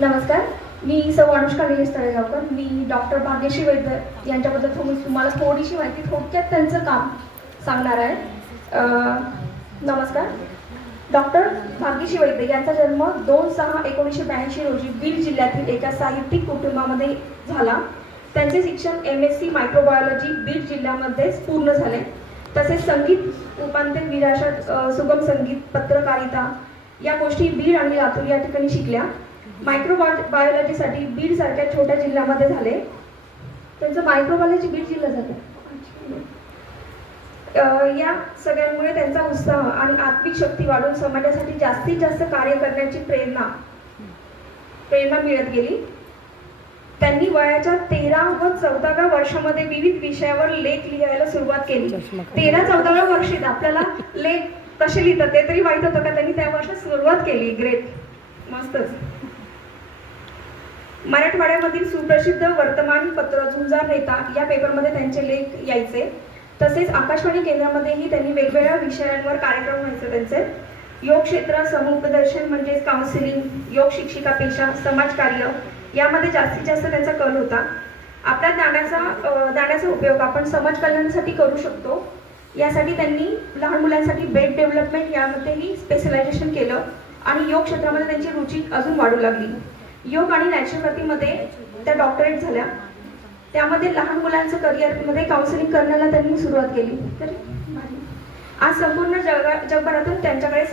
नमस्कार, मी सौ अनुष्का निलेश तळेगावकर. मी डॉक्टर भाग्यश्री वैद्य यांच्याबद्दल तुम्हाला थोडीशी माहिती थोडक्यात त्यांचं काम सांगणार आहे. नमस्कार. डॉक्टर भाग्यश्री वैद्य यांचा जन्म 2/6/1982 रोजी बीड जिल्ह्यातील एका साहित्यिक कुटुंबामध्ये झाला. त्यांचे शिक्षण MSc मायक्रोबायोलॉजी बीड जिल्ह्यामध्येच पूर्ण झाले. तसेच संगीत उपांत्य विरासत, सुगम संगीत, पत्रकारिता या गोष्टी बीड आणि लातूर या ठिकाणी शिकल्या. मायक्रोबायोलॉजीसाठी बीड सारख्या छोट्या जिल्ह्यामध्ये झाले. त्यांचं मायक्रोबायोलॉजी बीड जिल्हा झालं. या सगळ्यांमुळे त्यांचा उत्साह आणि आत्मिक शक्ती वाढून समाजासाठी जास्तीत जास्त कार्य करण्याची प्रेरणा मिळत गेली. त्यांनी वयाच्या 13 व 14व्या वर्षामध्ये विविध विषयावर लेख लिहायला सुरुवात केली. 13-14व्या वर्षात आपल्याला लेख कसे लिहितात ते तरी माहित होतं का? त्यांनी त्या वर्षात सुरुवात केली. ग्रेट, मस्तच. मराठवाड्यामधील सुप्रसिद्ध वर्तमानपत्र झुंजार नेता या पेपरमध्ये त्यांचे लेख यायचे. तसेच आकाशवाणी केंद्रामध्येही त्यांनी वेगवेगळ्या विषयांवर कार्यक्रम व्हायचे त्यांचे. योग क्षेत्र, समुपदेशन म्हणजे काउन्सिलिंग, योग शिक्षिका पेशा, समाजकार्य यामध्ये जास्तीत जास्त त्यांचा कल होता. आपल्या ज्ञानाचा उपयोग आपण समाज कल्याणासाठी करू शकतो यासाठी त्यांनी लहान मुलांसाठी बेड डेव्हलपमेंट यामध्येही स्पेशलायझेशन केलं आणि योग क्षेत्रामध्ये त्यांची रुची अजून वाढू लागली. योग आणि नॅचरोपॅथीमध्ये त्या डॉक्टरेट झाल्या. त्यामध्ये लहान मुलांचं करिअरमध्ये काउन्सिलिंग करण्याला त्यांनी सुरुवात केली. तर आज संपूर्ण जगभरातून त्यांच्याकडे